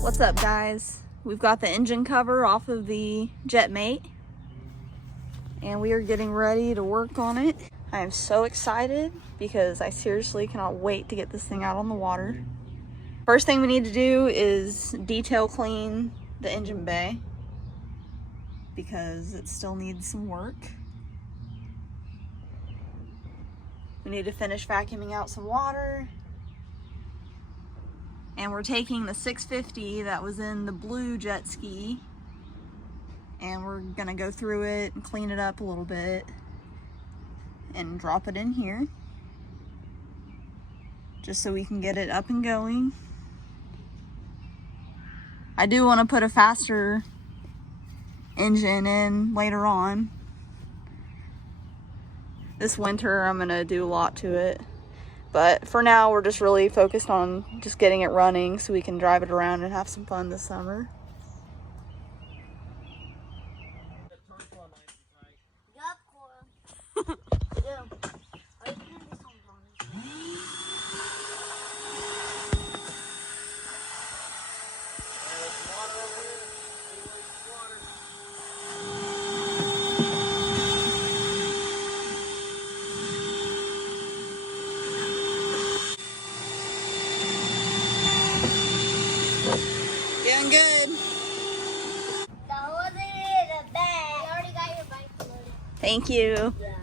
What's up, guys? We've got the engine cover off of the Jet Mate and we are getting ready to work on it. I am so excited because I seriously cannot wait to get this thing out on the water. First thing we need to do is detail clean the engine bay because it still needs some work. We need to finish vacuuming out some water. And we're taking the 650 that was in the blue jet ski and we're gonna go through it and clean it up a little bit and drop it in here just so we can get it up and going. I do want to put a faster engine in later on. This winter I'm gonna do a lot to it. But for now, we're just really focused on just getting it running so we can drive it around and have some fun this summer. Doing good. Thank you. Yeah.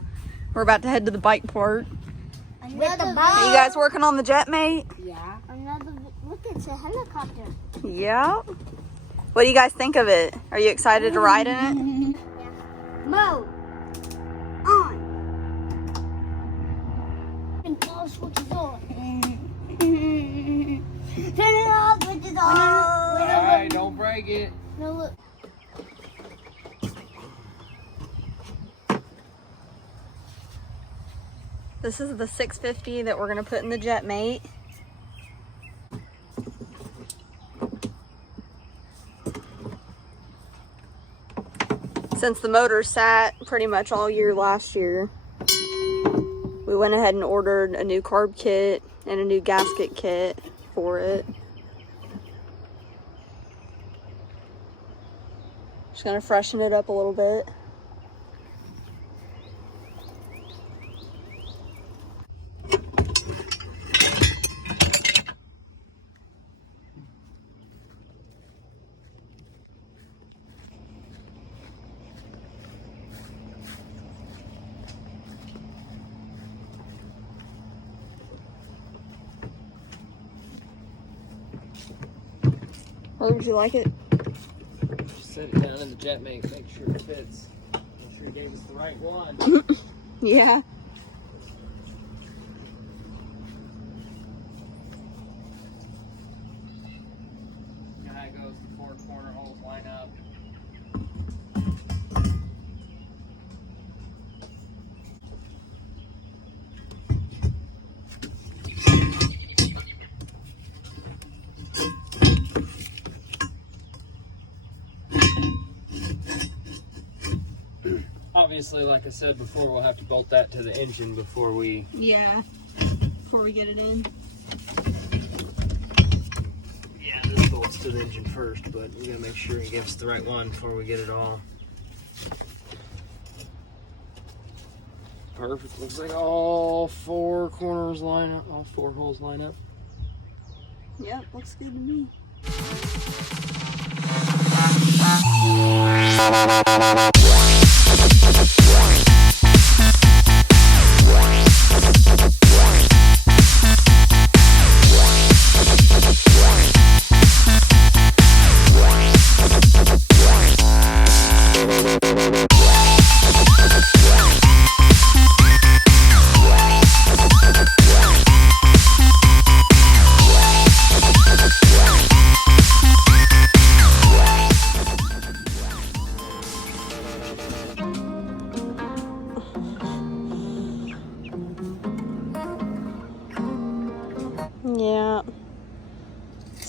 We're about to head to the bike port. Are you guys working on the Jet Mate? Yeah. Look, it's a helicopter. Yeah. What do you guys think of it? Are you excited to ride in it? Yeah. Mode on. And all switches on. Turn it off, switches on. Alright, don't break it. No, look. This is the 650 that we're going to put in the Jet Mate. Since the motor sat pretty much all year last year, we went ahead and ordered a new carb kit and a new gasket kit for it. Just going to freshen it up a little bit. Herb, would you like it? Set it down in the Jet Mate, make sure it fits. Make sure you gave us the right one. Yeah. You know how it goes, the 4 corner holes line up. Obviously, like I said before, we'll have to bolt that to the engine before we... Yeah, before we get it in. Yeah, this bolts to the engine first, but we gotta make sure he gives the right one before we get it all. Perfect. Looks like all 4 corners line up, all 4 holes line up. Yep, looks good to me.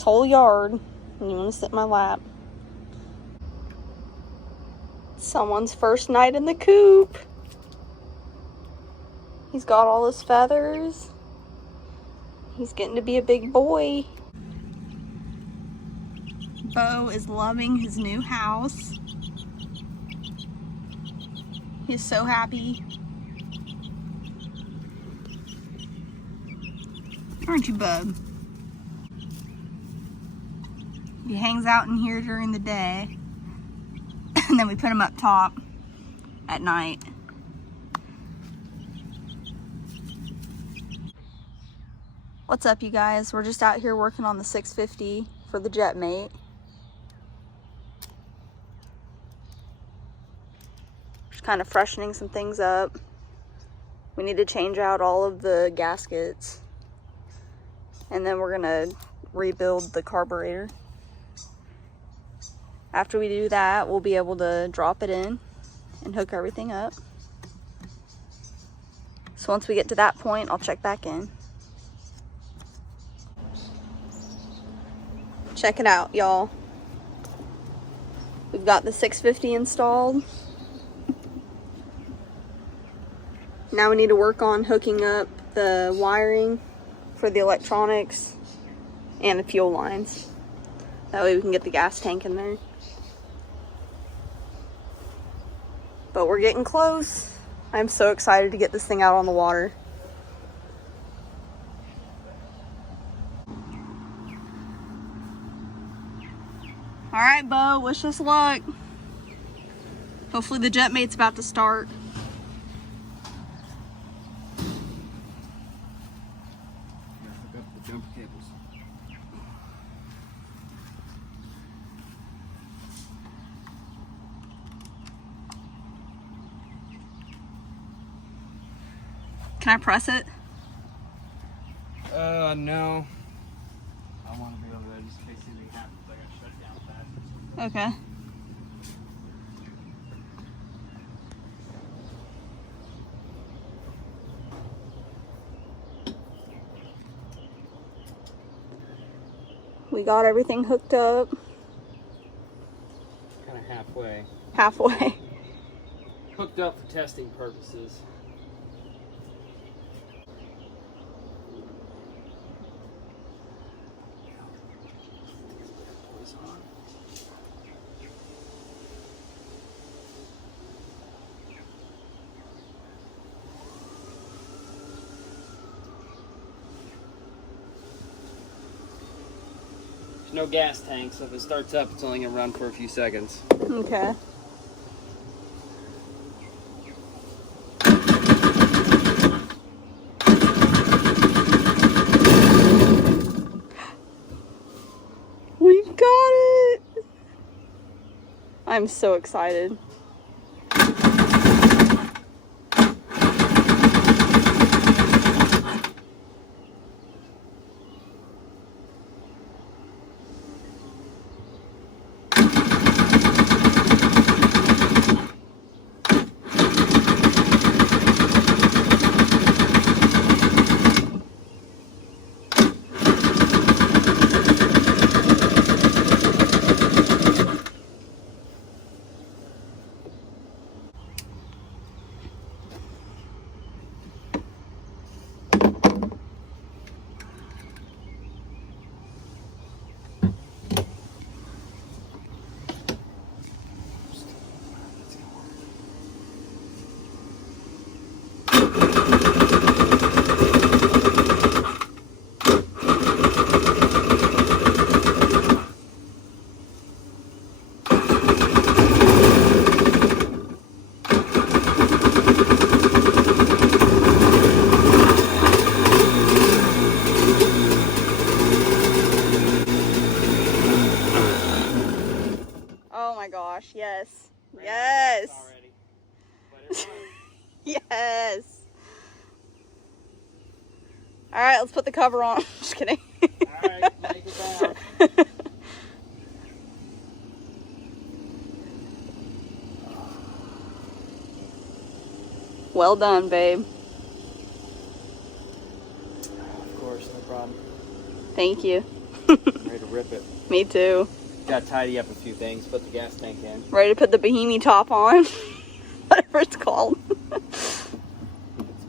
whole yard and you want to sit in my lap. Someone's first night in the coop. He's got all his feathers. He's getting to be a big boy. Bo is loving his new house. He's so happy. Aren't you, bub? He hangs out in here during the day, and then we put him up top at night. What's up, you guys? We're just out here working on the 650 for the Jet Mate. Just kind of freshening some things up. We need to change out all of the gaskets, and then we're gonna rebuild the carburetor. After we do that, we'll be able to drop it in and hook everything up. So once we get to that point, I'll check back in. Check it out, y'all. We've got the 650 installed. Now we need to work on hooking up the wiring for the electronics and the fuel lines. That way we can get the gas tank in there. But we're getting close. I'm so excited to get this thing out on the water. All right, Bo, wish us luck. Hopefully the Jet Mate's about to start. Hook up the jumper cables. Can I press it? No. I want to be over there just in case anything happens. I got shut down fast. Okay. We got everything hooked up. Kind of halfway. Halfway. Hooked up for testing purposes. There's no gas tank, so if it starts up, it's only gonna run for a few seconds. Okay. We got it! I'm so excited. Gosh, yes. Yes. Yes. All right, let's put the cover on. Just kidding. All right, take it down. Well done, babe. Of course, no problem. Thank you. Ready to rip it. Me too. Got to tidy up a few things, put the gas tank in. Ready to put the Bahimi top on. Whatever it's called. It's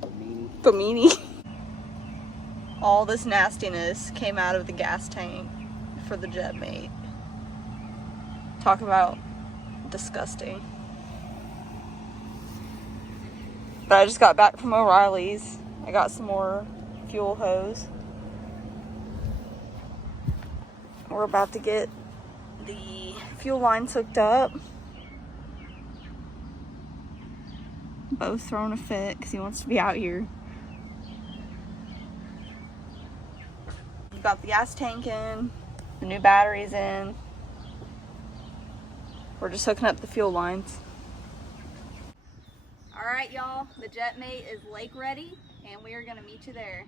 Bimini. Bimini. All this nastiness came out of the gas tank for the Jet Mate. Talk about disgusting. But I just got back from O'Reilly's. I got some more fuel hose. We're about to get the fuel lines hooked up. Both throwing a fit because he wants to be out here. We've got the gas tank in, the new batteries in. We're just hooking up the fuel lines. All right, y'all, the Jet Mate is lake ready, and we are gonna meet you there.